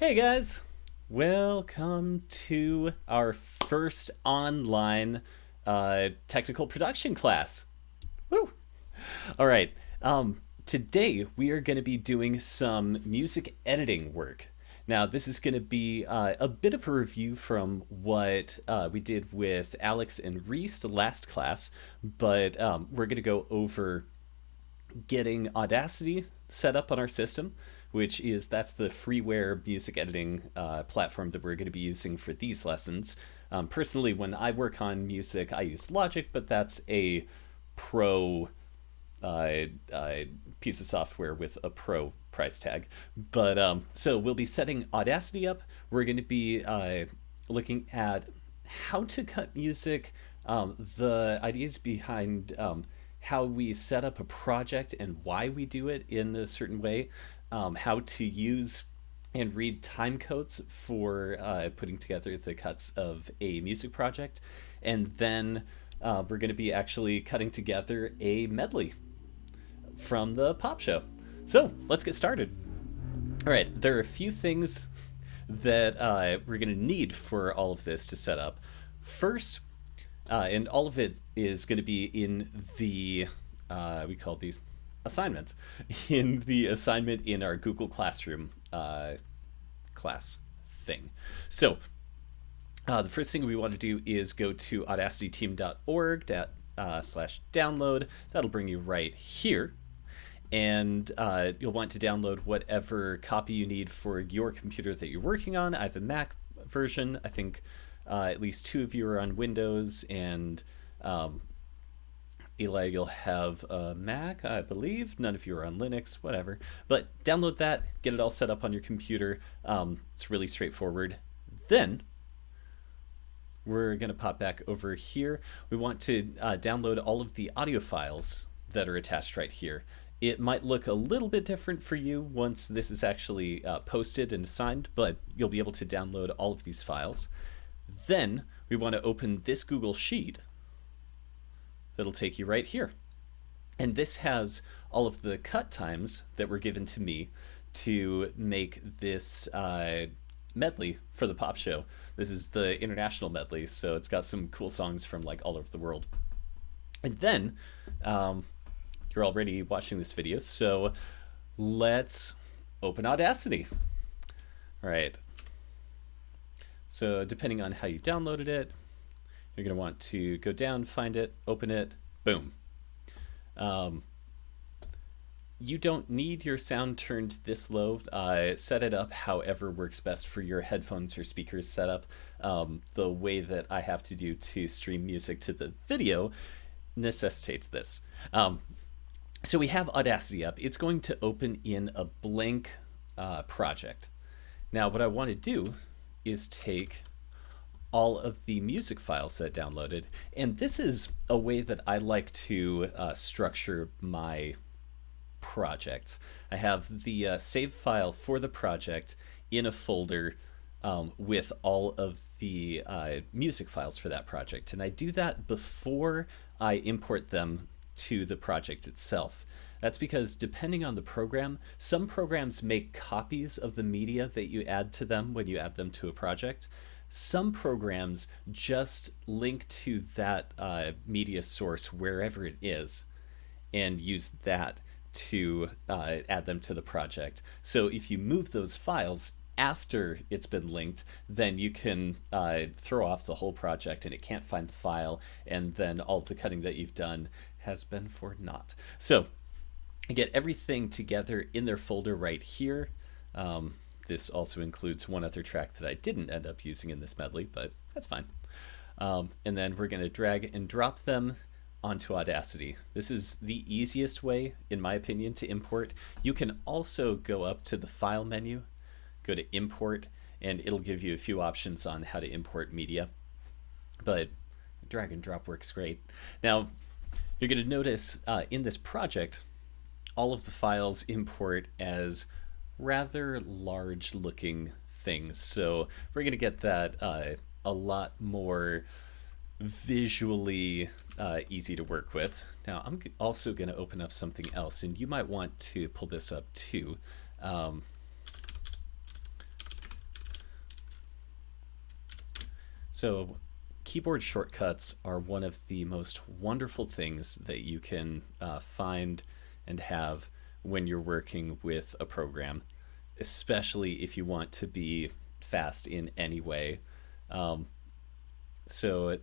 Hey guys, welcome to our first online technical production class. Woo! All right, today we are going to be doing some music editing work. Now, this is going to be a bit of a review from what we did with Alex and Reese last class, but we're going to go over getting Audacity set up on our system, which is that's the freeware music editing platform that we're going to be using for these lessons. Personally, when I work on music, I use Logic, but that's a pro uh, uh, piece of software with a pro price tag. But so we'll be setting Audacity up. We're going to be looking at how to cut music, the ideas behind how we set up a project and why we do it in a certain way, how to use and read time codes for putting together the cuts of a music project, and then we're going to be actually cutting together a medley from the pop show. So let's get started. All right, there are a few things that we're going to need for all of this to set up. First, and all of it is going to be in the, we call these assignments, in the assignment in our Google Classroom class thing. So, the first thing we want to do is go to audacityteam.org slash download. That'll bring you right here. And you'll want to download whatever copy you need for your computer that you're working on. I have a Mac version. I think at least two of you are on Windows, and Eli, you'll have a Mac, I believe. None of you are on Linux, whatever. But download that, get it all set up on your computer. It's really straightforward. Then we're going to pop back over here. We want to download all of the audio files that are attached right here. It might look a little bit different for you once this is actually posted and assigned, but you'll be able to download all of these files. Then we want to open this Google Sheet that'll take you right here. And this has all of the cut times that were given to me to make this medley for the pop show. This is the international medley, so it's got some cool songs from like all over the world. And then you're already watching this video, so let's open Audacity. All right. So depending on how you downloaded it, you're going to want to go down, find it, open it, boom. You don't need your sound turned this low. Set it up however works best for your headphones or speakers setup. The way that I have to do to stream music to the video necessitates this. So we have Audacity up. It's going to open in a blank project. Now what I want to do is take all of the music files that I downloaded, and this is a way that I like to structure my projects. I have the save file for the project in a folder with all of the music files for that project, and I do that before I import them to the project itself. That's because depending on the program, some programs make copies of the media that you add to them when you add them to a project. Some programs just link to that media source wherever it is and use that to add them to the project. So if you move those files after it's been linked, then you can throw off the whole project and it can't find the file, and then all the cutting that you've done has been for naught. So I get everything together in their folder right here. This also includes one other track that I didn't end up using in this medley, but that's fine. And then we're going to drag and drop them onto Audacity. This is the easiest way, in my opinion, to import. You can also go up to the File menu, go to Import, and it'll give you a few options on how to import media. But drag and drop works great. Now, you're going to notice in this project, all of the files import as rather large looking things. So we're going to get that a lot more visually easy to work with. Now I'm also going to open up something else, and you might want to pull this up too. So, keyboard shortcuts are one of the most wonderful things that you can find and have when you're working with a program, especially if you want to be fast in any way. Um, so,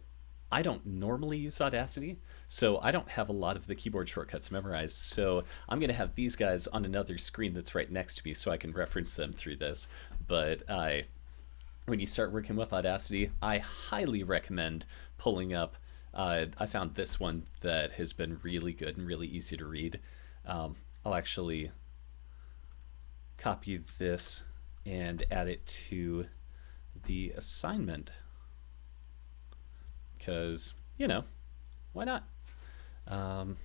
I don't normally use Audacity, so I don't have a lot of the keyboard shortcuts memorized. So, I'm going to have these guys on another screen that's right next to me so I can reference them through this. But when you start working with Audacity, I highly recommend pulling up. I found this one that has been really good and really easy to read. I'll actually copy this and add it to the assignment because, why not? Um,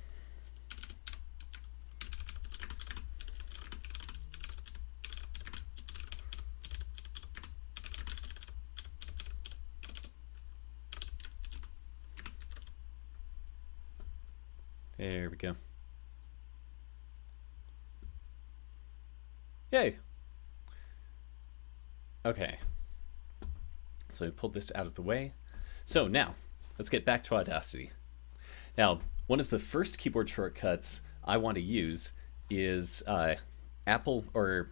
there we go. Yay! Okay, so I pulled this out of the way. So now, let's get back to Audacity. Now, one of the first keyboard shortcuts I want to use is Apple or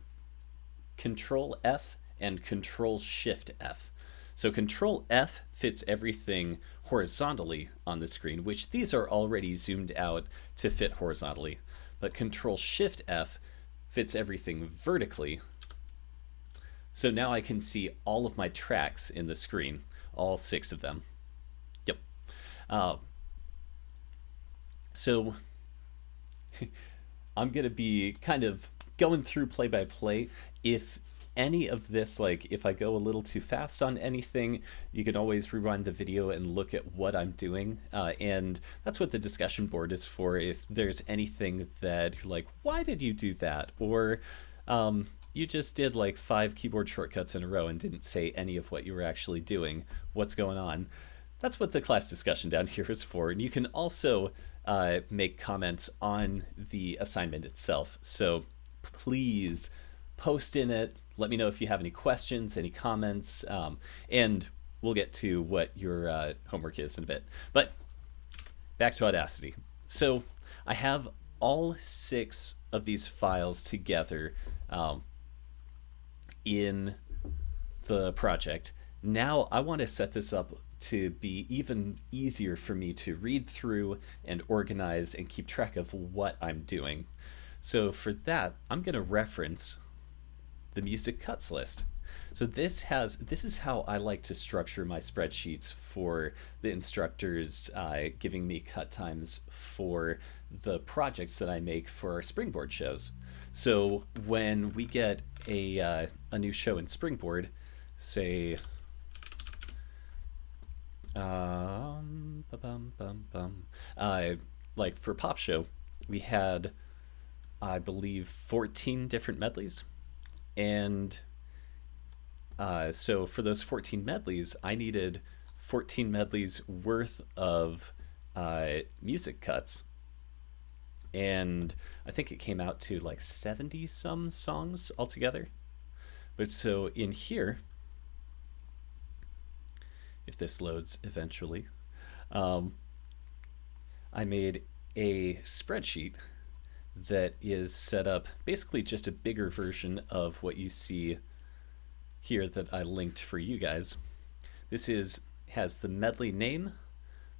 Control F and Control Shift F. So Control F fits everything horizontally on the screen, which these are already zoomed out to fit horizontally. But Control Shift F fits everything vertically. So now I can see all of my tracks in the screen, all 6 of them. Yep. Uh, so I'm going to be kind of going through play by play. If any of this, like if I go a little too fast on anything, you can always rewind the video and look at what I'm doing. And that's what the discussion board is for. If there's anything that you're like, why did you do that? Or you just did like 5 keyboard shortcuts in a row and didn't say any of what you were actually doing. What's going on? That's what the class discussion down here is for. And you can also make comments on the assignment itself. So please post in it. Let me know if you have any questions, any comments, and we'll get to what your homework is in a bit. But back to Audacity. So I have all 6 of these files together in the project. Now I want to set this up to be even easier for me to read through and organize and keep track of what I'm doing. So for that, I'm going to reference the music cuts list. So this is how I like to structure my spreadsheets for the instructors giving me cut times for the projects that I make for our Springboard shows. So when we get a new show in Springboard, say like for Pop Show, we had, I believe, 14 different medleys. And so for those 14 medleys, I needed 14 medleys worth of music cuts. And I think it came out to like 70 some songs altogether. But so in here, if this loads eventually, I made a spreadsheet that is set up basically just a bigger version of what you see here that I linked for you guys. This has the medley name,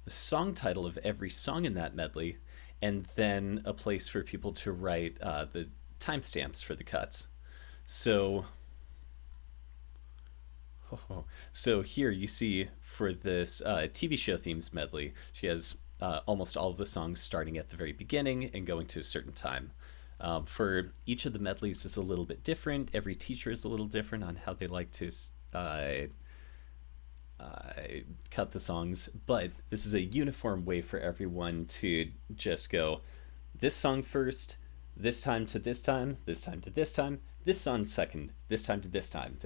the song title of every song in that medley, and then a place for people to write the timestamps for the cuts. So here you see for this TV show themes medley, she has almost all of the songs starting at the very beginning and going to a certain time. For each of the medleys is a little bit different. Every teacher is a little different on how they like to cut the songs, but this is a uniform way for everyone to just go this song first, this time to this time, this time to this time, this song second, this time to this time,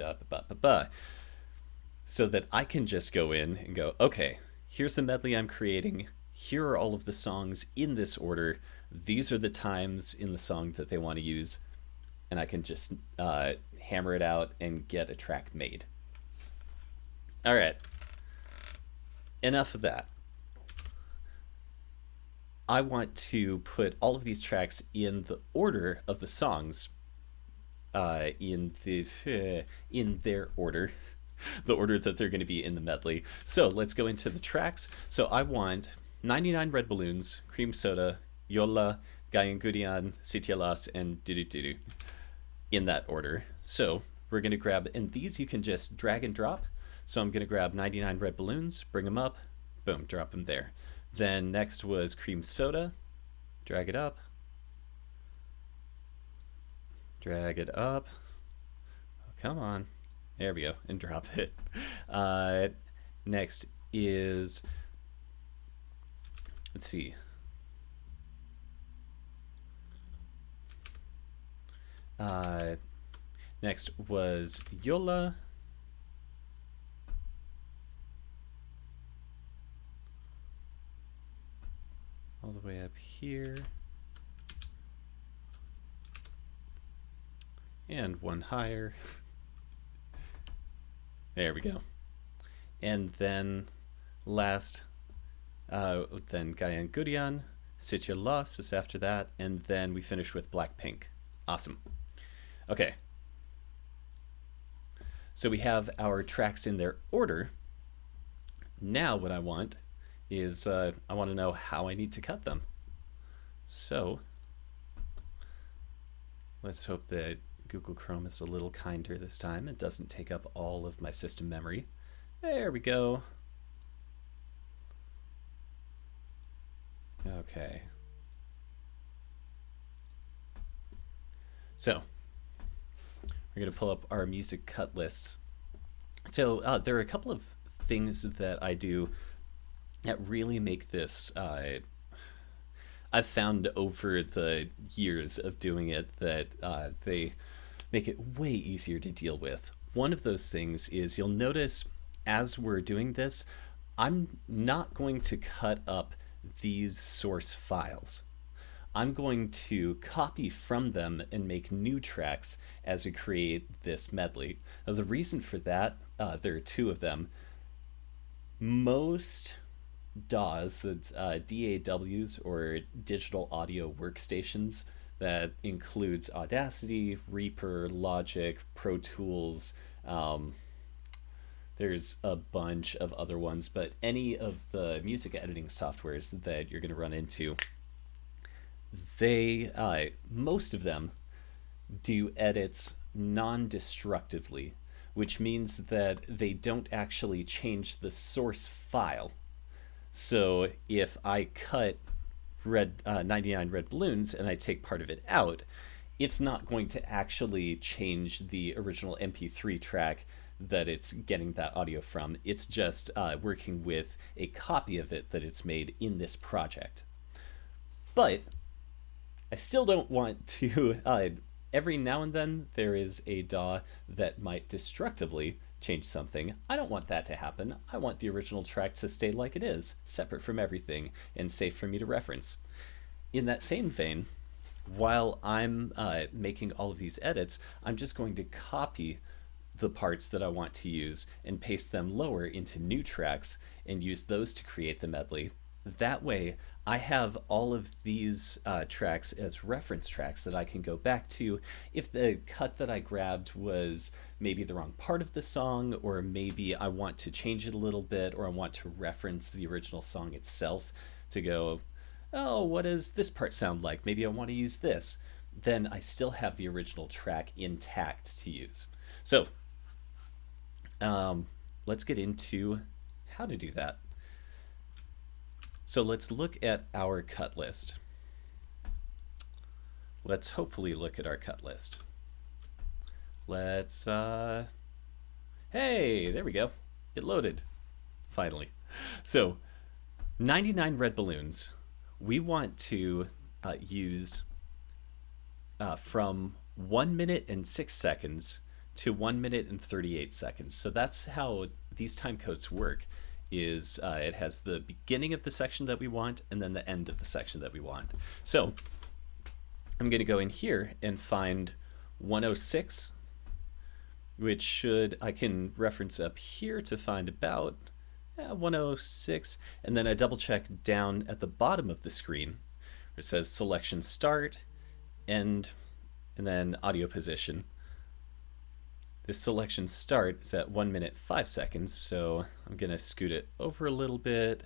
so that I can just go in and go, okay, here's the medley I'm creating. Here are all of the songs in this order. These are the times in the song that they want to use. And I can just hammer it out and get a track made. All right. enough of that. I want to put all of these tracks in the order of the songs, in their order, the order that they're going to be in the medley. So let's go into the tracks. So I want 99 Red Balloons, Cream Soda, Yola, Gayangurian, Sitialas, and Dudu in that order. So we're going to grab, and these you can just drag and drop. So I'm going to grab 99 Red Balloons, bring them up, boom, drop them there. Then next was Cream Soda, drag it up, drag it up. Oh, come on. There we go, and drop it. Next is, let's see. Next was Yola. All the way up here. And one higher. There we go. And then last, then Gayan Gurian, Sitya Loss is after that, and then we finish with Blackpink. Awesome. Okay. So we have our tracks in their order. Now what I want is I want to know how I need to cut them. So let's hope that Google Chrome is a little kinder this time. It doesn't take up all of my system memory. There we go. Okay. So we're going to pull up our music cut lists. So there are a couple of things that I do that really make this, I've found over the years of doing it that they make it way easier to deal with. One of those things is you'll notice as we're doing this, I'm not going to cut up these source files. I'm going to copy from them and make new tracks as we create this medley. Now, the reason for that, there are two of them. Most DAWs, that's DAWs, or digital audio workstations, that includes Audacity, Reaper, Logic, Pro Tools. There's a bunch of other ones, but any of the music editing softwares that you're going to run into, they, most of them do edits non-destructively, which means that they don't actually change the source file. So if I cut 99 Red Balloons and I take part of it out, it's not going to actually change the original MP3 track that it's getting that audio from. It's just working with a copy of it that it's made in this project. But I still don't want to, every now and then there is a DAW that might destructively change something. I don't want that to happen. I want the original track to stay like it is, separate from everything, and safe for me to reference. In that same vein, while I'm making all of these edits, I'm just going to copy the parts that I want to use and paste them lower into new tracks and use those to create the medley. That way, I have all of these tracks as reference tracks that I can go back to if the cut that I grabbed was maybe the wrong part of the song, or maybe I want to change it a little bit, or I want to reference the original song itself to go, oh, what does this part sound like? Maybe I want to use this. Then I still have the original track intact to use. So let's get into how to do that. So let's look at our cut list. Let's hopefully look at our cut list. Let's, hey, there we go. It loaded, finally. So 99 Red Balloons, we want to use from 1 minute and 6 seconds to 1 minute and 38 seconds. So that's how these time codes work. Is it has the beginning of the section that we want and then the end of the section that we want. So I'm going to go in here and find 106, which I can reference up here to find about 106, and then I double check down at the bottom of the screen where it says selection start, end, and then audio position. This selection start is at 1 minute 5 seconds, so I'm gonna scoot it over a little bit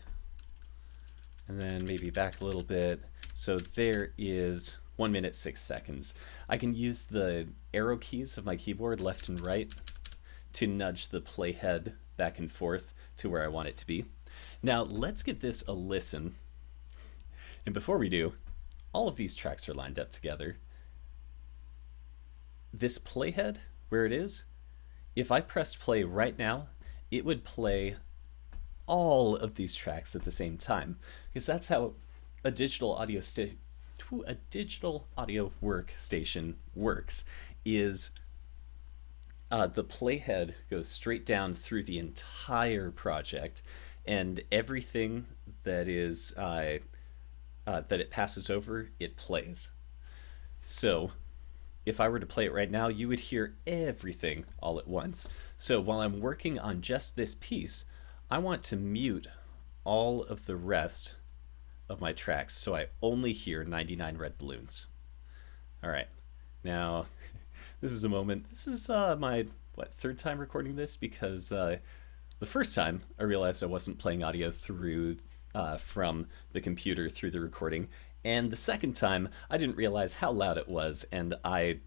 and then maybe back a little bit. So there is 1 minute 6 seconds. I can use the arrow keys of my keyboard left and right to nudge the playhead back and forth to where I want it to be. Now let's give this a listen. And before we do, all of these tracks are lined up together. This playhead, where it is, if I pressed play right now, it would play all of these tracks at the same time, because that's how a digital audio workstation works. Is the playhead goes straight down through the entire project, and everything that is that it passes over, it plays. So if I were to play it right now, you would hear everything all at once. So while I'm working on just this piece, I want to mute all of the rest of my tracks so I only hear 99 red balloons. All right, now this is a moment. This is my third time recording this, because the first time I realized I wasn't playing audio through from the computer through the recording, and the second time I didn't realize how loud it was, and I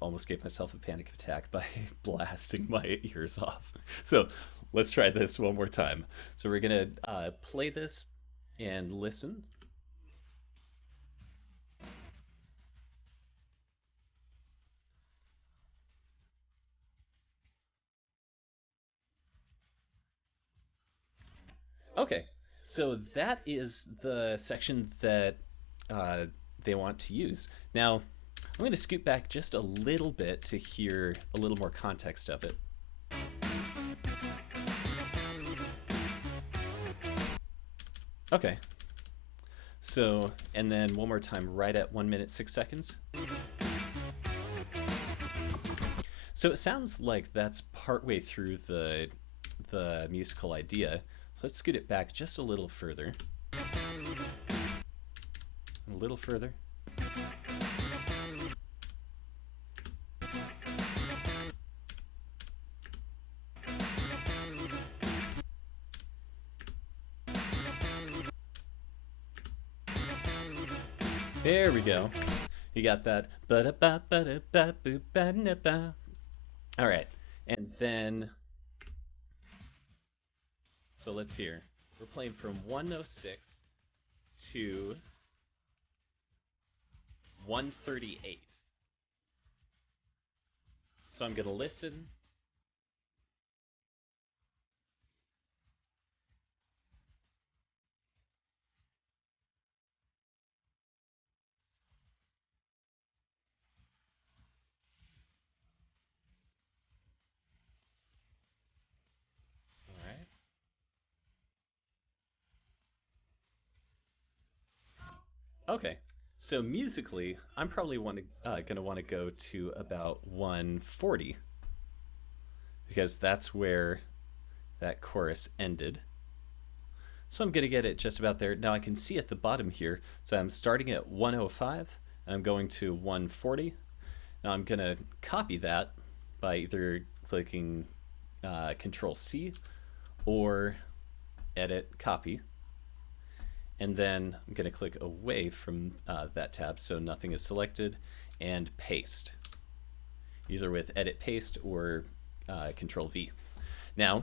almost gave myself a panic attack by blasting my ears off. So let's try this one more time. So we're gonna play this and listen. Okay, so that is the section that uh, they want to use. Now, I'm going to scoot back just a little bit to hear a little more context of it. Okay, so, and then one more time right at 1 minute 6 seconds. So it sounds like that's partway through the musical idea. Let's scoot it back just a little further. A little further. There we go. You got that. All right. And then, so let's hear. We're playing from 106 to 138. So I'm going to listen. All right. Okay. So musically, I'm probably going to want to go to about 140, because that's where that chorus ended. So I'm going to get it just about there. Now I can see at the bottom here, so I'm starting at 105 and I'm going to 140. Now I'm going to copy that by either clicking Control C or Edit Copy. And then I'm going to click away from that tab so nothing is selected, and paste, either with Edit Paste or Control V. Now,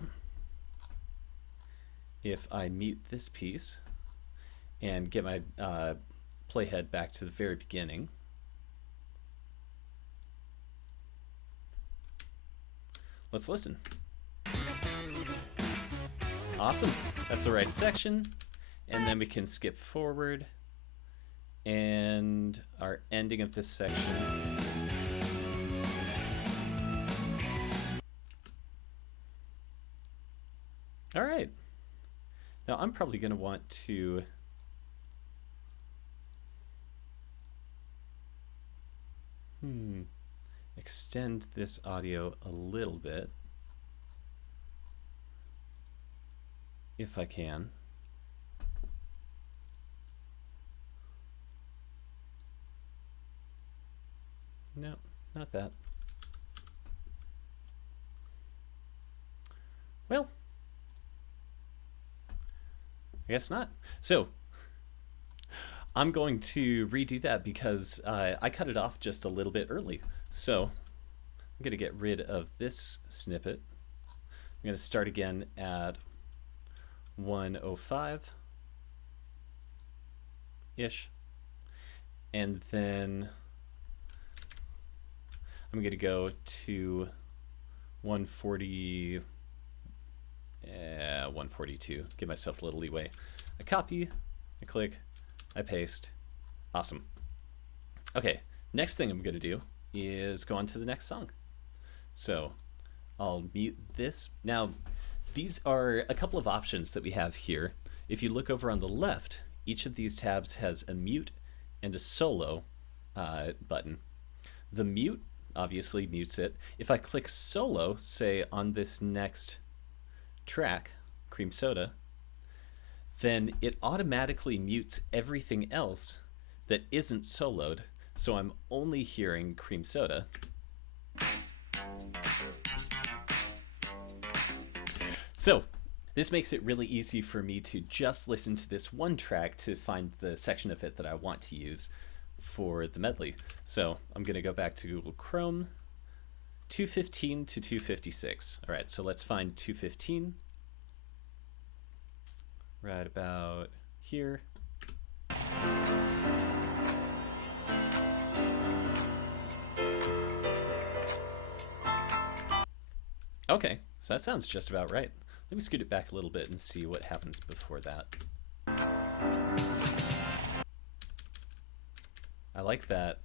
if I mute this piece and get my playhead back to the very beginning, let's listen. Awesome, that's the right section. And then we can skip forward, and our ending of this section. All right. Now I'm probably going to want to extend this audio a little bit. if I can. No, not that. Well, I guess not. So I'm going to redo that because I cut it off just a little bit early. So I'm going to get rid of this snippet. I'm going to start again at 105-ish. And then I'm going to go to 140, 142. Give myself a little leeway. I copy, I click, I paste. Awesome. Okay, next thing I'm going to do is go on to the next song. So I'll mute this. Now, these are a couple of options that we have here. If you look over on the left, each of these tabs has a mute and a solo button. The mute obviously mutes it. If I click solo, say on this next track, Cream Soda, then it automatically mutes everything else that isn't soloed, so I'm only hearing Cream Soda. So this makes it really easy for me to just listen to this one track to find the section of it that I want to use for the medley. So I'm going to go back to Google Chrome, 215 to 256. All right, so let's find 215 right about here. Okay, so that sounds just about right. Let me scoot it back a little bit and see what happens before that. I like that.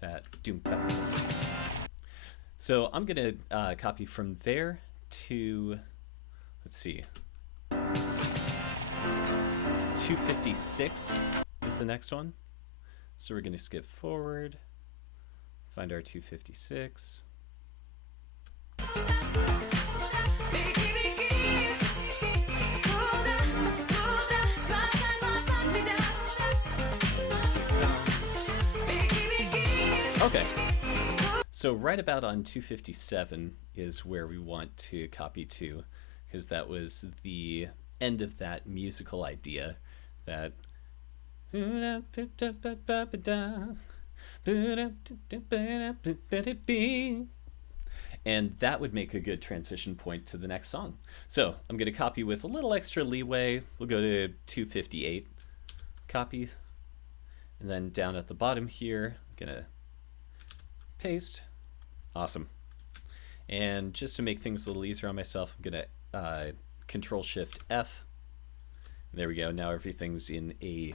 That doom. So I'm gonna copy from there to, let's see, 256 is the next one. So we're gonna skip forward, find our 256. Okay, so right about on 257 is where we want to copy to, because that was the end of that musical idea that and that would make a good transition point to the next song. So I'm going to copy with a little extra leeway. We'll go to 258, copy, and then down at the bottom here, I'm going to paste. Awesome. And just to make things a little easier on myself, I'm going to Control Shift F. There we go. Now everything's in a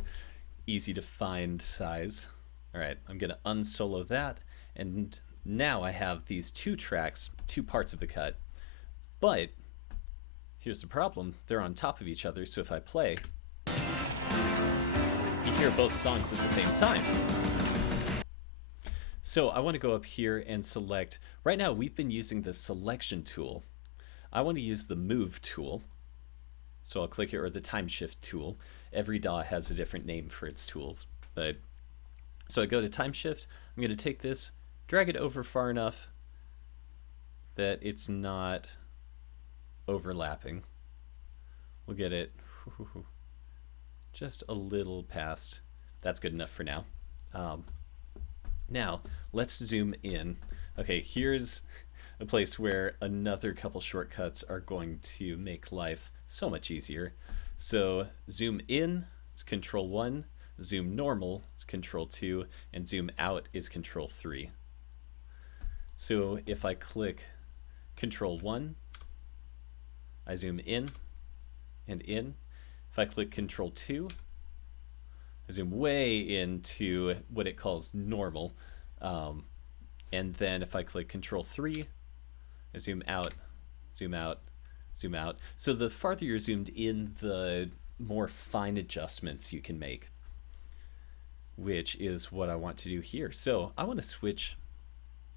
easy to find size. All right, I'm going to unsolo that, and now I have these two tracks, two parts of the cut. But here's the problem. They're on top of each other, so if I play, you hear both songs at the same time. So I want to go up here and select. Right now we've been using the selection tool. I want to use the move tool. So I'll click here, or the time shift tool. Every DAW has a different name for its tools. But so I go to time shift. I'm going to take this, drag it over far enough that it's not overlapping. We'll get it just a little past. That's good enough for now. Now let's zoom in. Okay, here's a place where another couple shortcuts are going to make life so much easier. So zoom in is Control 1, zoom normal is Control 2, and zoom out is Control 3. So if I click Control 1, I zoom in and in. If I click Control 2, I zoom way into what it calls normal. And then if I click Control 3, I zoom out, zoom out, zoom out. So the farther you're zoomed in, the more fine adjustments you can make, which is what I want to do here. So I want to switch,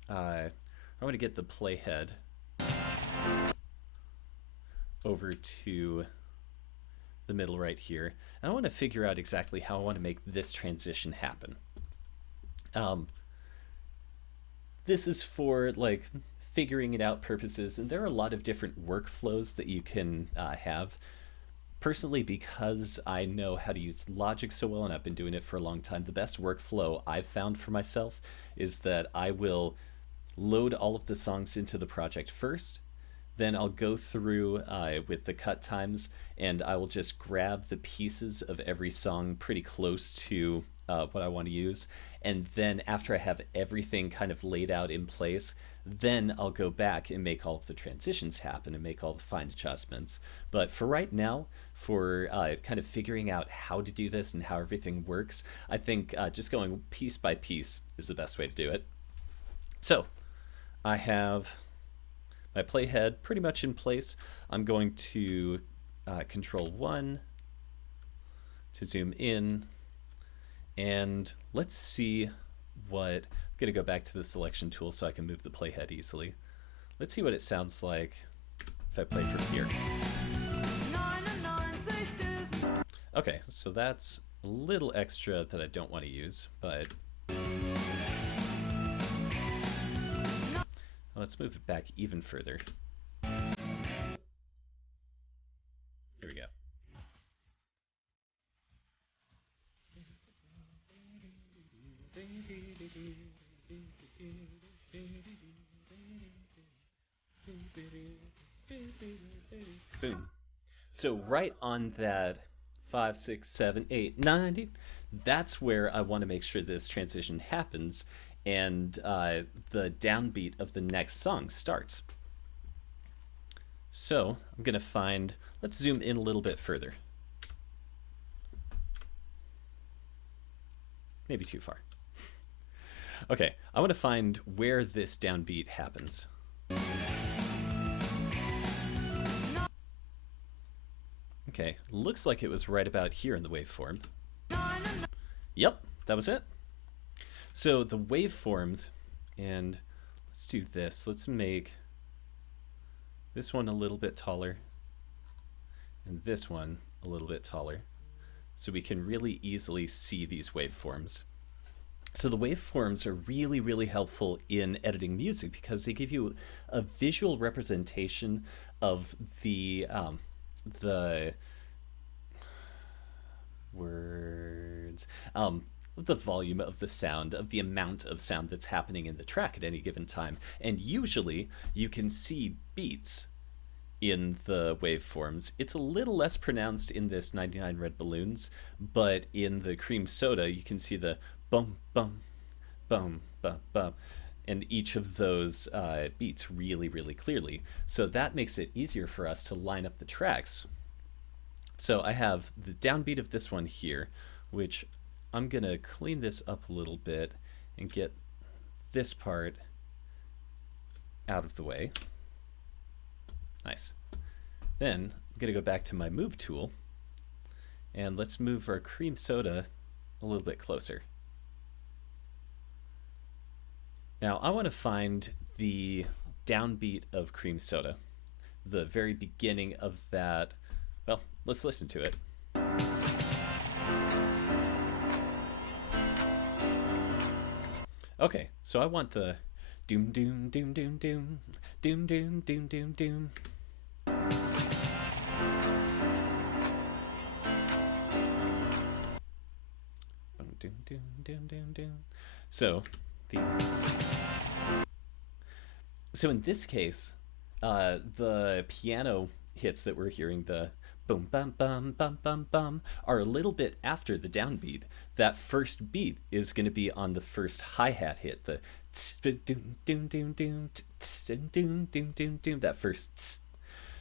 I want to get the playhead over to the middle right here. And I want to figure out exactly how I want to make this transition happen. This is for like figuring it out purposes, and there are a lot of different workflows that you can have. Personally, because I know how to use Logic so well and I've been doing it for a long time, the best workflow I've found for myself is that I will load all of the songs into the project first. Then I'll go through with the cut times, and I will just grab the pieces of every song pretty close to what I want to use. And then after I have everything kind of laid out in place, then I'll go back and make all of the transitions happen and make all the fine adjustments. But for right now, for kind of figuring out how to do this and how everything works, I think just going piece by piece is the best way to do it. So I have my playhead pretty much in place. I'm going to Control 1 to zoom in, and let's see what, I'm going to go back to the selection tool so I can move the playhead easily. Let's see what it sounds like if I play from here. Okay, so that's a little extra that I don't want to use, but let's move it back even further. Here we go. Boom. So right on that 5, 6, 7, 8, 9, that's where I want to make sure this transition happens, and the downbeat of the next song starts. So I'm going to find, let's zoom in a little bit further. Maybe too far. Okay, I want to find where this downbeat happens. Okay, looks like it was right about here in the waveform. Yep, that was it. So the waveforms, and let's do this. Let's make this one a little bit taller and this one a little bit taller so we can really easily see these waveforms. So the waveforms are really, really helpful in editing music because they give you a visual representation of the words, the volume of the sound, of the amount of sound that's happening in the track at any given time. And usually you can see beats in the waveforms. It's a little less pronounced in this 99 Red Balloons, but in the Cream Soda you can see the bum bum bum bum bum, and each of those beats really, really clearly. So that makes it easier for us to line up the tracks. So I have the downbeat of this one here, which I'm gonna clean this up a little bit and get this part out of the way. Nice. Then I'm gonna go back to my move tool and let's move our Cream Soda a little bit closer. Now I want to find the downbeat of Cream Soda, the very beginning of that. Well, let's listen to it. Okay, so I want the doom doom doom doom doom doom doom doom doom doom. Doom doom doom doom doom. So in this case, the piano hits that we're hearing, the boom bum bum bum bum bum, are a little bit after the downbeat. That first beat is going to be on the first hi-hat hit, the doom doom doom doom doom doom doom doom, that first.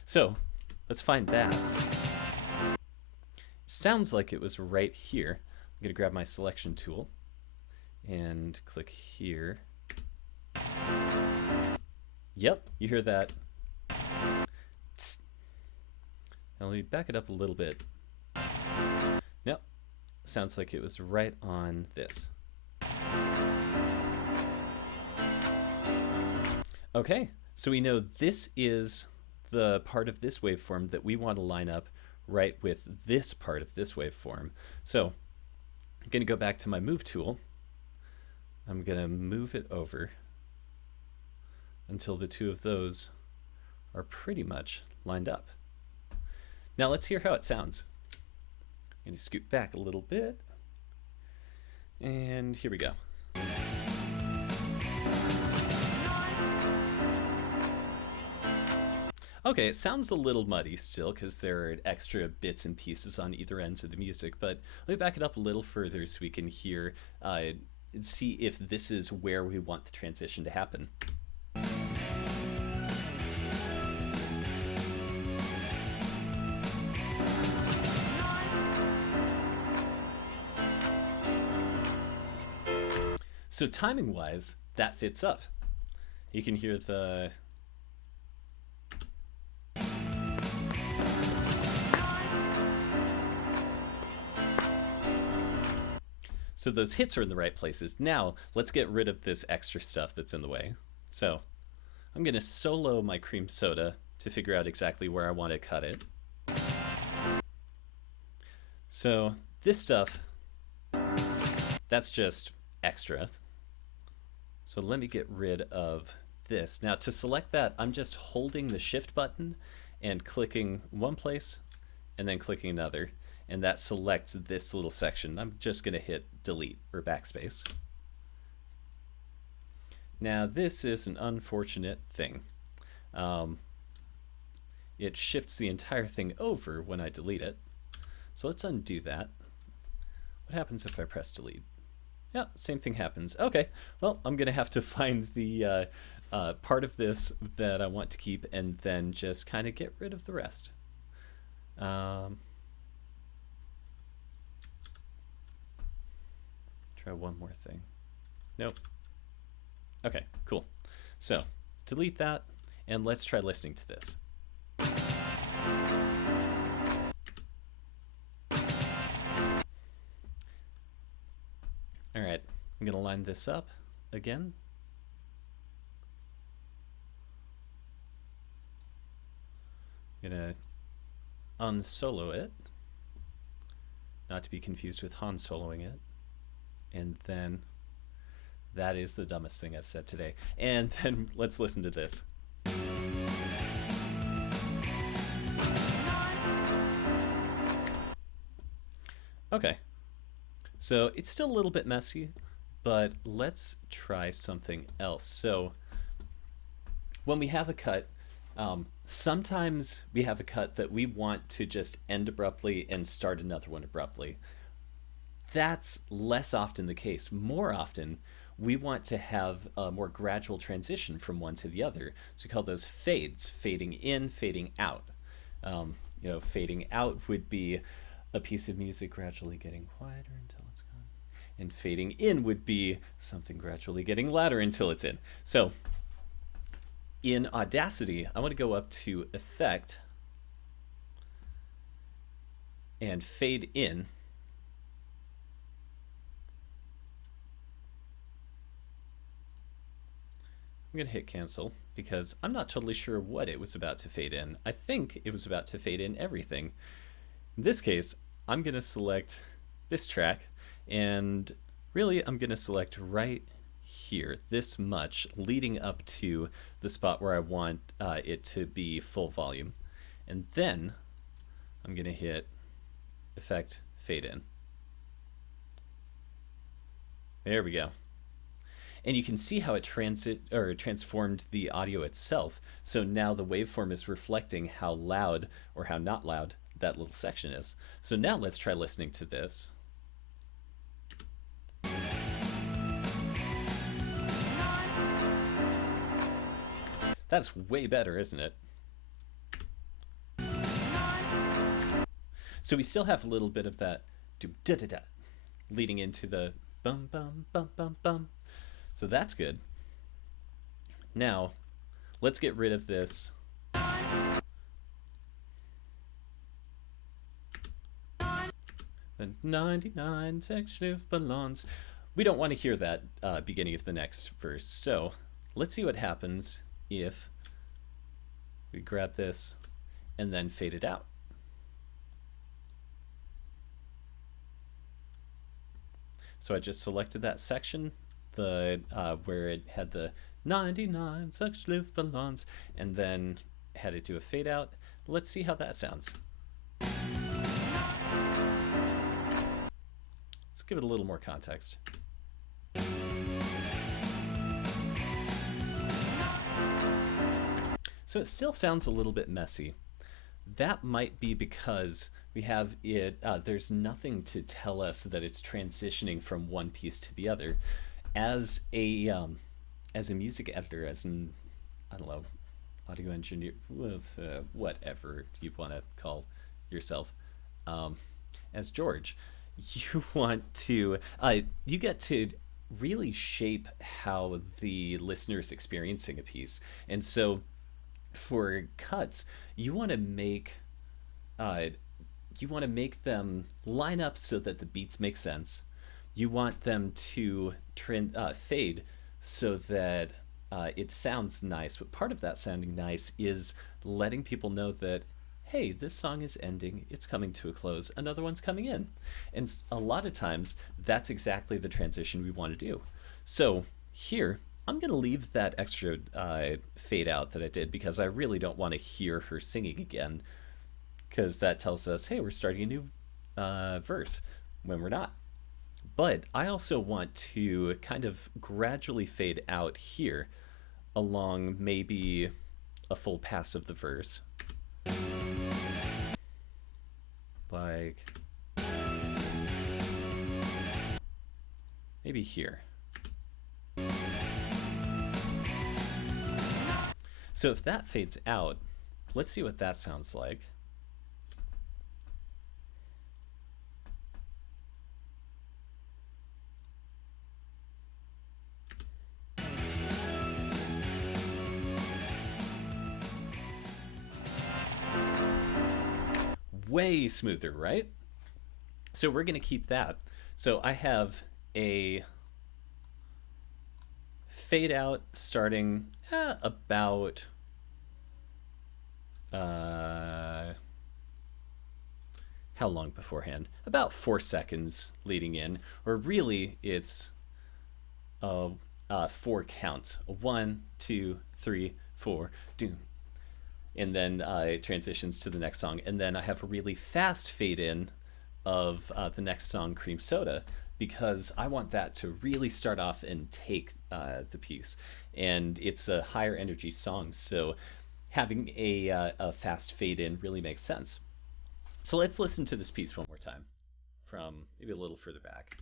So let's find that. Sounds like it was right here. I'm going to grab my selection tool and click here. Yep, you hear that. Now let me back it up a little bit. Nope, sounds like it was right on this. Okay, so we know this is the part of this waveform that we want to line up right with this part of this waveform. So I'm going to go back to my move tool. I'm going to move it over until the two of those are pretty much lined up. Now let's hear how it sounds. I'm going to scoot back a little bit. And here we go. Okay, it sounds a little muddy still because there are extra bits and pieces on either ends of the music, but let me back it up a little further so we can hear, see if this is where we want the transition to happen. So timing-wise, that fits up. You can hear the... So those hits are in the right places. Now, let's get rid of this extra stuff that's in the way. So I'm going to solo my cream soda to figure out exactly where I want to cut it. So this stuff, that's just extra. So let me get rid of this. Now to select that, I'm just holding the shift button and clicking one place and then clicking another. And that selects this little section. I'm just going to hit delete or backspace. Now this is an unfortunate thing. It shifts the entire thing over when I delete it. So let's undo that. What happens if I press delete? Yeah, same thing happens. Okay, well, I'm going to have to find the part of this that I want to keep and then just kind of get rid of the rest. Try one more thing. Nope. Okay, cool. So delete that and let's try listening to this. All right, I'm gonna line this up again. I'm gonna unsolo it, not to be confused with Han soloing it. And then that is the dumbest thing I've said today. And then let's listen to this. Okay, so it's still a little bit messy, but let's try something else. So when we have a cut, sometimes we have a cut that we want to just end abruptly and start another one abruptly. That's less often the case. More often, we want to have a more gradual transition from one to the other. So we call those fades, fading in, fading out. Fading out would be a piece of music gradually getting quieter until it's gone. And fading in would be something gradually getting louder until it's in. So in Audacity, I want to go up to Effect and Fade In. I'm going to hit cancel because I'm not totally sure what it was about to fade in. I think it was about to fade in everything. In this case, I'm going to select this track and really I'm going to select right here, this much, leading up to the spot where I want it to be full volume. And then I'm going to hit Effect, Fade In. There we go. And you can see how it transformed the audio itself. So now the waveform is reflecting how loud or how not loud that little section is. So now let's try listening to this. That's way better, isn't it? So we still have a little bit of that do-da-da-da leading into the bum bum bum bum bum. So that's good. Now, let's get rid of this. The 99 section of balloons. We don't want to hear that beginning of the next verse. So let's see what happens if we grab this and then fade it out. So I just selected that section, the where it had the 99 such Luftballons, and then had it do a fade out. Let's see how that sounds. Let's give it a little more context. So it still sounds a little bit messy. That might be because we have it, there's nothing to tell us that it's transitioning from one piece to the other. As a music editor, as an, I don't know, audio engineer, whatever you want to call yourself, as George, you want to, you get to really shape how the listener is experiencing a piece. And so for cuts, you want to make them line up so that the beats make sense. You want them to fade so that it sounds nice. But part of that sounding nice is letting people know that, hey, this song is ending, it's coming to a close, another one's coming in. And a lot of times, that's exactly the transition we want to do. So here, I'm going to leave that extra fade out that I did because I really don't want to hear her singing again, because that tells us, hey, we're starting a new verse when we're not. But I also want to kind of gradually fade out here along maybe a full pass of the verse. Like maybe here. So if that fades out, let's see what that sounds like. Way smoother, right? So we're going to keep that. So I have a fade out starting about how long beforehand? About 4 seconds leading in, or really it's 4 counts. 1, 2, 3, 4, doom. And then it transitions to the next song. And then I have a really fast fade in of the next song, Cream Soda, because I want that to really start off and take the piece. And it's a higher energy song, so having a fast fade in really makes sense. So let's listen to this piece one more time from maybe a little further back.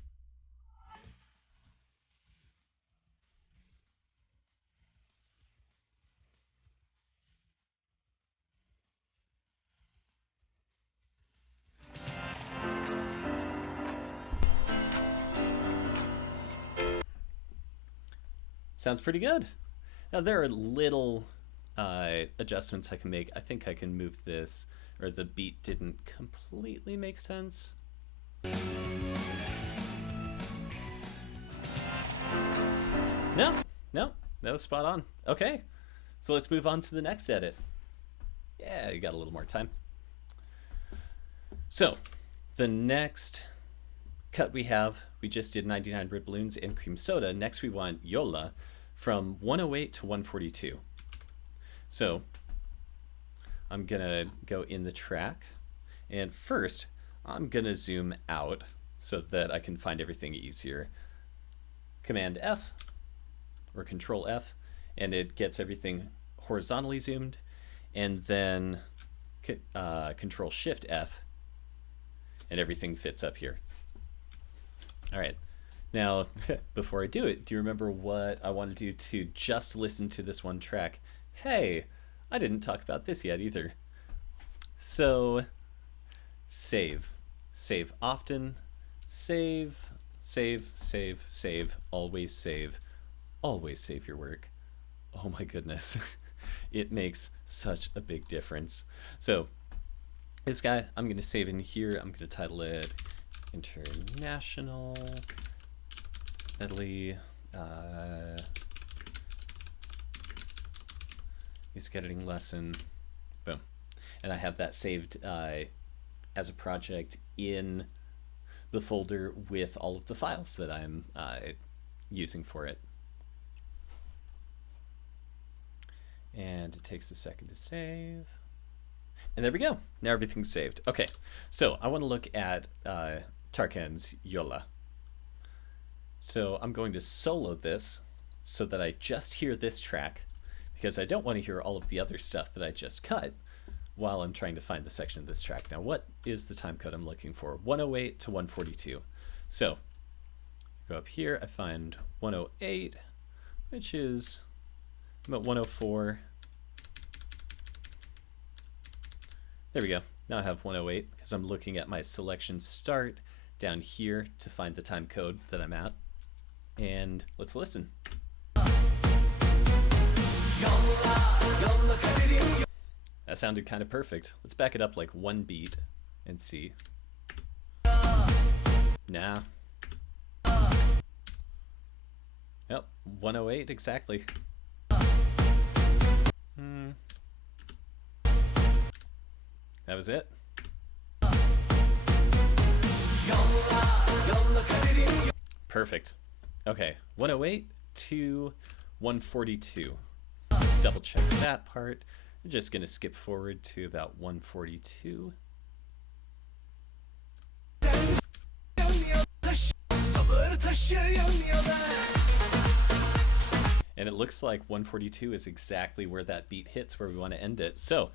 Sounds pretty good. Now there are little adjustments I can make. I think I can move this, or the beat didn't completely make sense. No, that was spot on. Okay, so let's move on to the next edit. Yeah, you got a little more time. So the next cut we just did 99 Red Balloons and Cream Soda. Next we want Yola from 108 to 142. So I'm gonna go in the track, and first I'm gonna zoom out so that I can find everything easier. Command F or Control F, and it gets everything horizontally zoomed, and then Control Shift F, and everything fits up here. All right. Now, before I do it, do you remember what I want to do to just listen to this one track? Hey, I didn't talk about this yet either. So, save. Save often. Save, save, save, save. Always save. Always save your work. Oh my goodness. It makes such a big difference. So, this guy, I'm going to save in here. I'm going to title it International Medley Music Editing Lesson and I have that saved as a project in the folder with all of the files that I'm using for it. And it takes a second to save. And there we go. Now everything's saved. Okay, so I want to look at Tarkan's Yola. So I'm going to solo this so that I just hear this track, because I don't want to hear all of the other stuff that I just cut while I'm trying to find the section of this track. Now, what is the time code I'm looking for? 108 to 142. So go up here, I find 108, which is about 104. There we go. Now I have 108 because I'm looking at my selection start down here to find the time code that I'm at. And let's listen. That sounded kind of perfect. Let's back it up like one beat and see. Nah. Yep, 108 exactly. That was it. Perfect. Okay, 108 to 142. Let's double check that part. We're just going to skip forward to about 142. And it looks like 142 is exactly where that beat hits, where we want to end it. So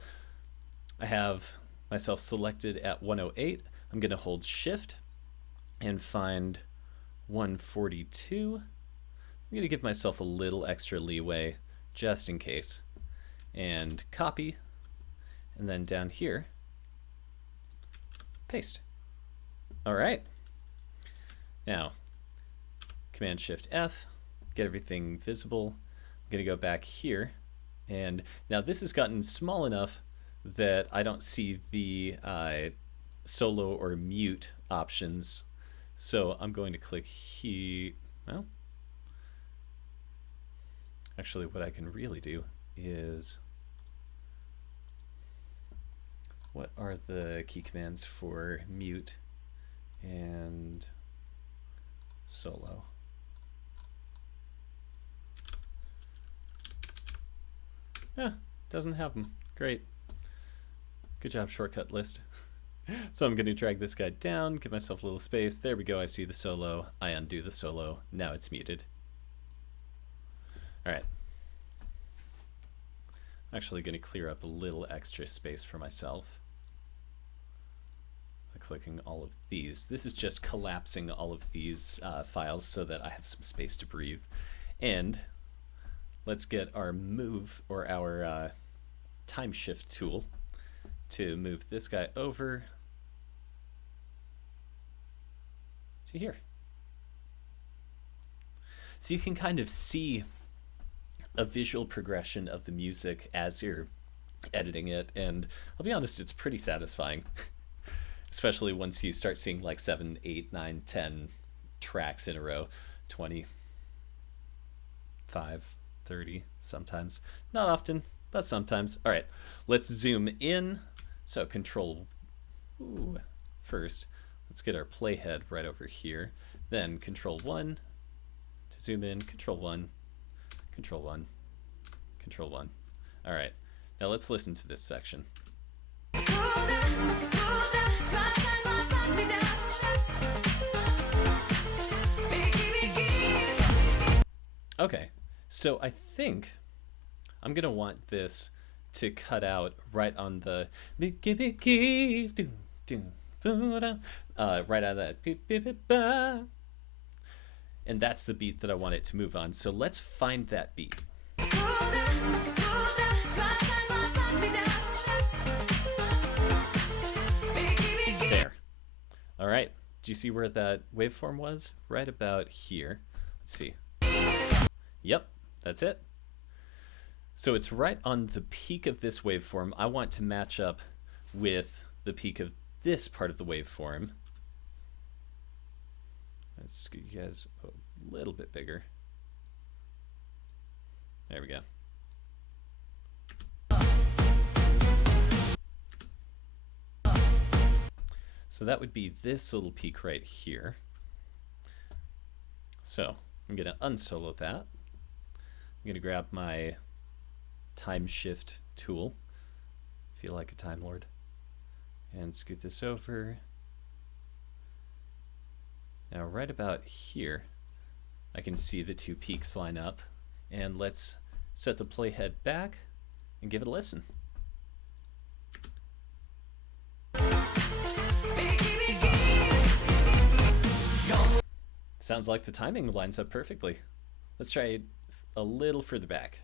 I have myself selected at 108. I'm going to hold shift and find 142. I'm going to give myself a little extra leeway just in case. And copy. And then down here, paste. All right. Now, Command Shift F, get everything visible. I'm going to go back here. And now this has gotten small enough that I don't see the solo or mute options. So I'm going to click here. Well, actually what I can really do is, what are the key commands for mute and solo? Yeah, doesn't have them. Great. Good job, shortcut list. So I'm going to drag this guy down, give myself a little space. There we go. I see the solo. I undo the solo. Now it's muted. All right. I'm actually going to clear up a little extra space for myself by clicking all of these. This is just collapsing all of these files so that I have some space to breathe. And let's get our move, or our time shift tool, to move this guy over to here. So you can kind of see a visual progression of the music as you're editing it, and I'll be honest, it's pretty satisfying. Especially once you start seeing like 7, 8, 9, 10 tracks in a row, 20, 5, 30 sometimes. Not often, but sometimes. All right, let's zoom in. So Control first. Let's get our playhead right over here. Then Control 1 to zoom in. Control 1, Control 1, Control 1. All right, now let's listen to this section. Okay, so I think I'm gonna want this to cut out right on the right out of that, and that's the beat that I want it to move on. So let's find that beat. There. All right. Do you see where that waveform was? Right about here. Let's see. Yep, that's it. So it's right on the peak of this waveform. I want to match up with the peak of this part of the waveform. Let's get you guys a little bit bigger. There we go. So that would be this little peak right here. So I'm going to unsolo that. I'm going to grab my time shift tool. Feel like a Time Lord. And scoot this over. Now right about here, I can see the two peaks line up. And let's set the playhead back and give it a listen. Sounds like the timing lines up perfectly. Let's try it a little further back.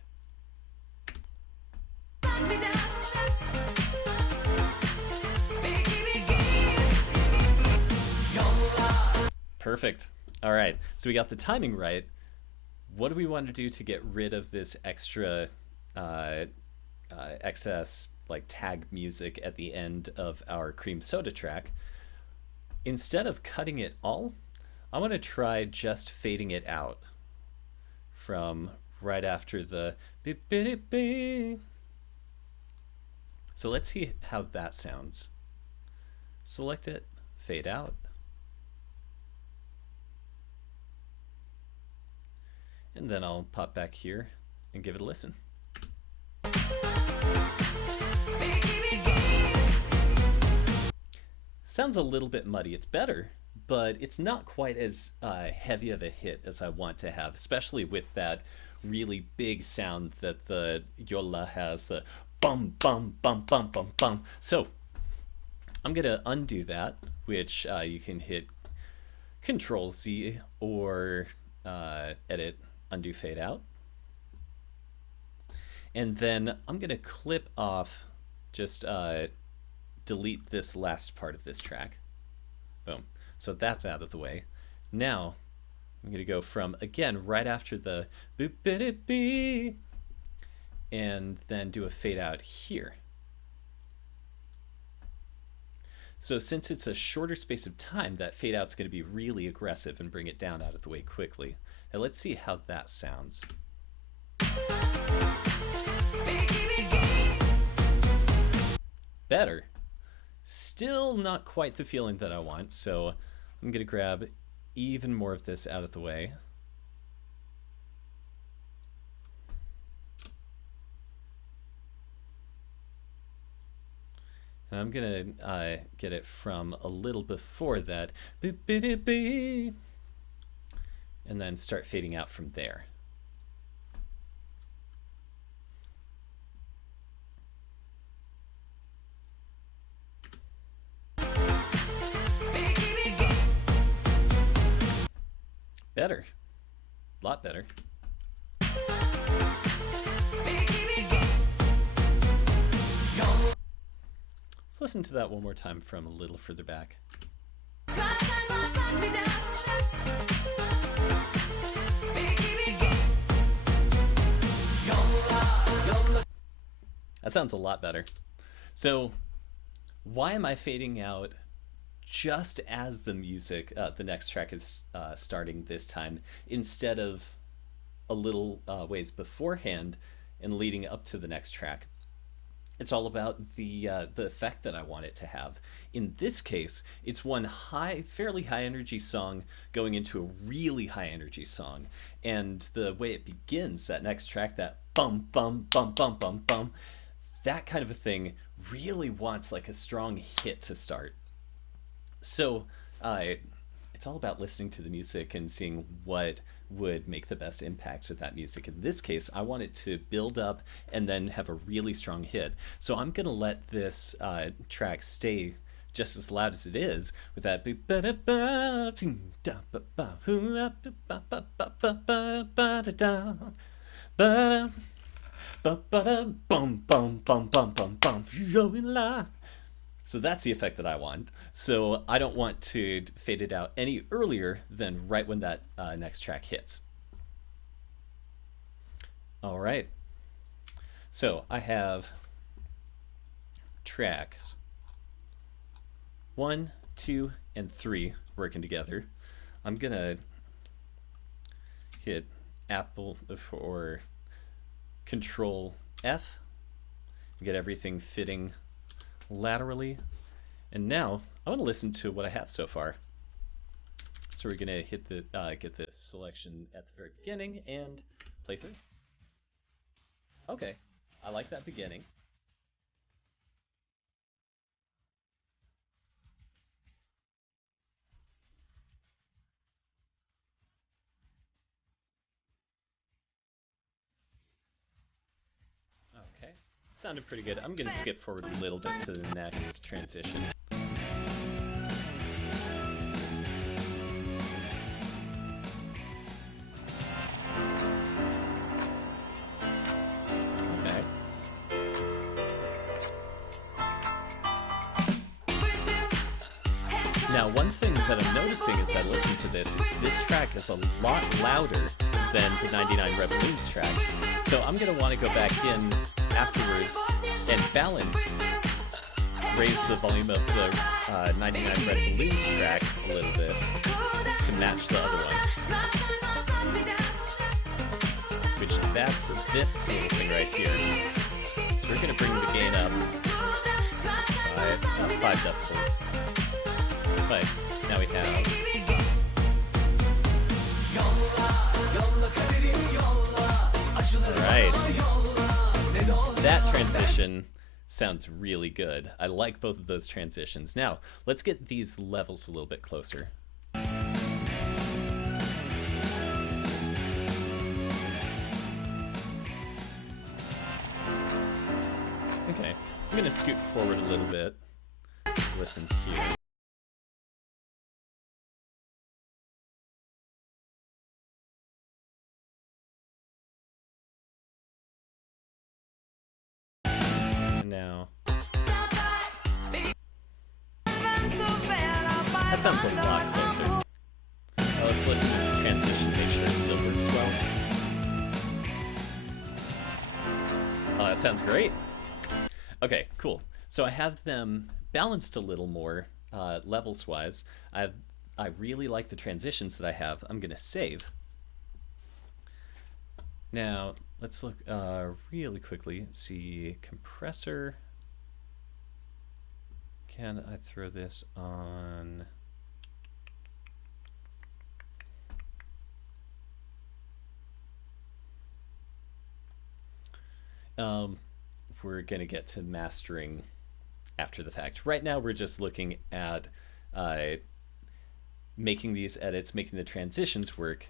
Perfect. All right, so we got the timing right. What do we want to do to get rid of this extra excess like tag music at the end of our cream soda track? Instead of cutting it all, I want to try just fading it out from right after the beep, beep, beep. So let's see how that sounds. Select it, fade out. And then I'll pop back here and give it a listen. Sounds a little bit muddy. It's better, but it's not quite as heavy of a hit as I want to have, especially with that really big sound that the Yola has, the bum, bum, bum, bum, bum, bum. So I'm going to undo that, which you can hit Control Z or edit, undo, fade out. And then I'm going to clip off, just delete this last part of this track. Boom. So that's out of the way. Now I'm going to go from, again, right after the boop biddy bee, and then do a fade out here. So since it's a shorter space of time, that fade out's going to be really aggressive and bring it down out of the way quickly. Now let's see how that sounds. Better. Still not quite the feeling that I want, so I'm going to grab even more of this out of the way. And I'm going to get it from a little before that, and then start fading out from there. Better. A lot better. Let's listen to that one more time from a little further back. That sounds a lot better. So why am I fading out just as the music, the next track is starting this time, instead of a little ways beforehand and leading up to the next track? It's all about the effect that I want it to have. In this case, it's one fairly high energy song going into a really high energy song, and the way it begins, that next track, that bum bum bum bum bum bum, that kind of a thing really wants like a strong hit to start. So it's all about listening to the music and seeing what would make the best impact with that music. In this case, I want it to build up and then have a really strong hit. So I'm going to let this track stay just as loud as it is with that. So that's the effect that I want. So I don't want to fade it out any earlier than right when that next track hits. All right. So I have tracks 1, 2, and 3 working together. I'm gonna hit Apple or Control F, get everything fitting laterally, And now I want to listen to what I have so far. So we're gonna hit the get this selection at the very beginning and play through. Okay, I like that beginning. Okay, sounded pretty good. I'm gonna skip forward a little bit to the next transition. Okay. Now, one thing that I'm noticing as I listen to this is this track is a lot louder than the 99 Red Balloons track. So I'm going to want to go back in afterwards and balance, raise the volume of the 99 Red Balloons track a little bit to match the other one. Which that's this little thing right here. So we're going to bring the gain up by 5 decibels. But now we have. Alright. That transition sounds really good. I like both of those transitions. Now, let's get these levels a little bit closer. Okay, I'm going to scoot forward a little bit. Listen here. Now that sounds a lot closer. Now let's listen to this transition, make sure it still works well. Oh, that sounds great. Okay, cool. So I have them balanced a little more levels wise. I really like the transitions that I have. I'm gonna save. Now let's look really quickly. See, compressor. Can I throw this on? We're gonna get to mastering after the fact. Right now we're just looking at making these edits, making the transitions work.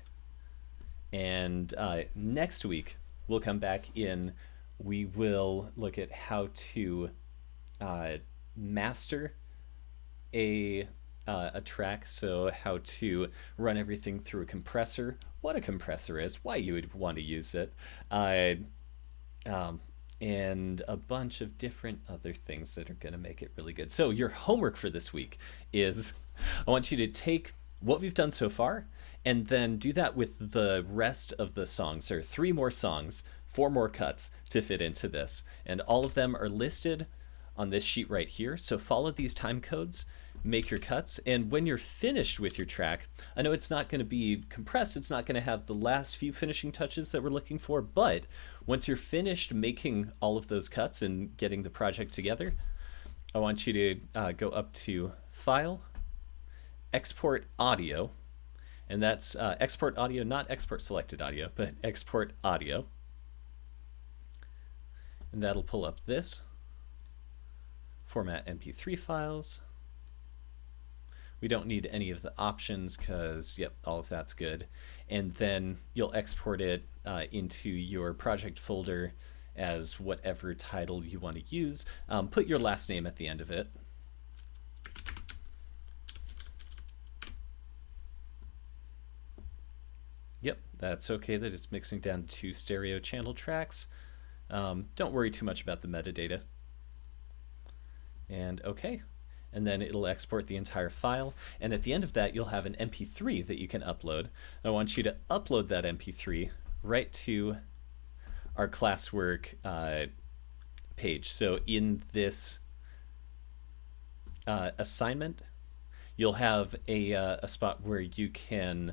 And next week we'll come back in. We will look at how to master a track, so how to run everything through a compressor, what a compressor is, why you would want to use it, and a bunch of different other things that are going to make it really good. So your homework for this week is I want you to take what we've done so far and then do that with the rest of the songs. There are 3 more songs, 4 more cuts to fit into this, and all of them are listed on this sheet right here. So follow these time codes, make your cuts, and when you're finished with your track, I know it's not going to be compressed, it's not going to have the last few finishing touches that we're looking for, but once you're finished making all of those cuts and getting the project together, I want you to go up to File, Export Audio, and that's Export Audio, not Export Selected Audio, but Export Audio. And that'll pull up this. Format MP3 files. We don't need any of the options because, yep, all of that's good. And then you'll export it into your project folder as whatever title you want to use. Put your last name at the end of it. Yep, that's okay that it's mixing down 2 stereo channel tracks. Don't worry too much about the metadata. And okay. And then it'll export the entire file. And at the end of that, you'll have an MP3 that you can upload. I want you to upload that MP3 right to our classwork page. So in this assignment, you'll have a spot where you can,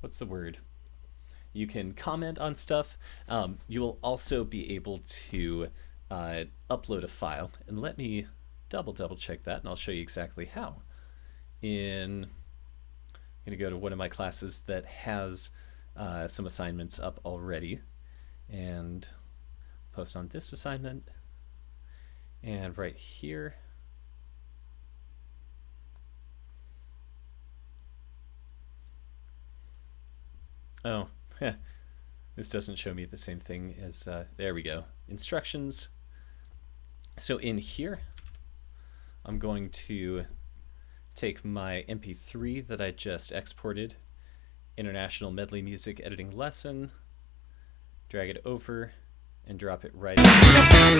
what's the word? You can comment on stuff. You will also be able to upload a file, and let me double check that, and I'll show you exactly how. I'm going to go to one of my classes that has some assignments up already, and post on this assignment, and right here, oh, this doesn't show me the same thing as, there we go, instructions. So in here, I'm going to take my MP3 that I just exported, International Medley Music Editing Lesson, drag it over, and drop it right in.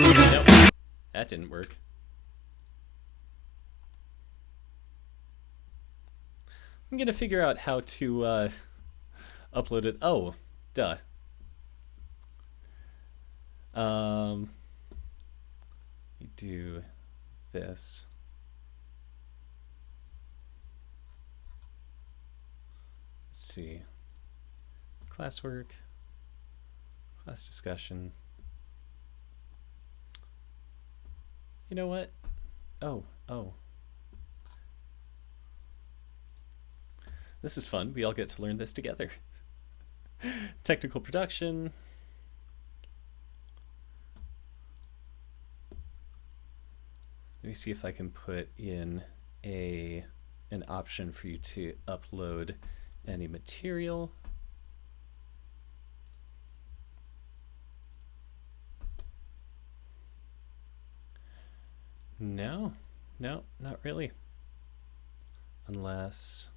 Nope, that didn't work. I'm gonna figure out how to upload it. Oh, duh. You do this. Let's see. Classwork, class discussion. You know what? Oh. This is fun. We all get to learn this together. Technical production. Let me see if I can put in an option for you to upload any material. No, not really. Unless...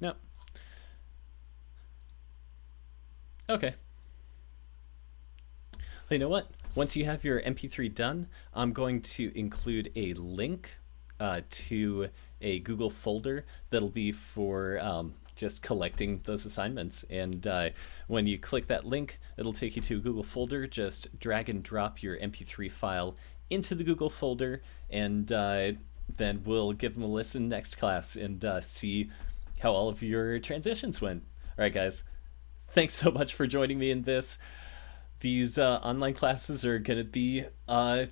no. Okay. You know what? Once you have your MP3 done, I'm going to include a link to a Google folder that'll be for just collecting those assignments. And when you click that link, it'll take you to a Google folder. Just drag and drop your MP3 file into the Google folder, and then we'll give them a listen next class and see how all of your transitions went. All right, guys. Thanks so much for joining me in this. These online classes are going to be a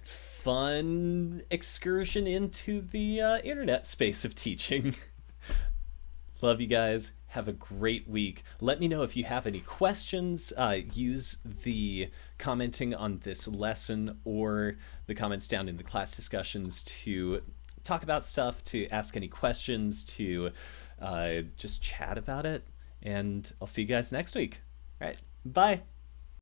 fun excursion into the internet space of teaching. Love you guys. Have a great week. Let me know if you have any questions. Use the commenting on this lesson or the comments down in the class discussions to talk about stuff, to ask any questions, to just chat about it. And I'll see you guys next week. All right. Bye.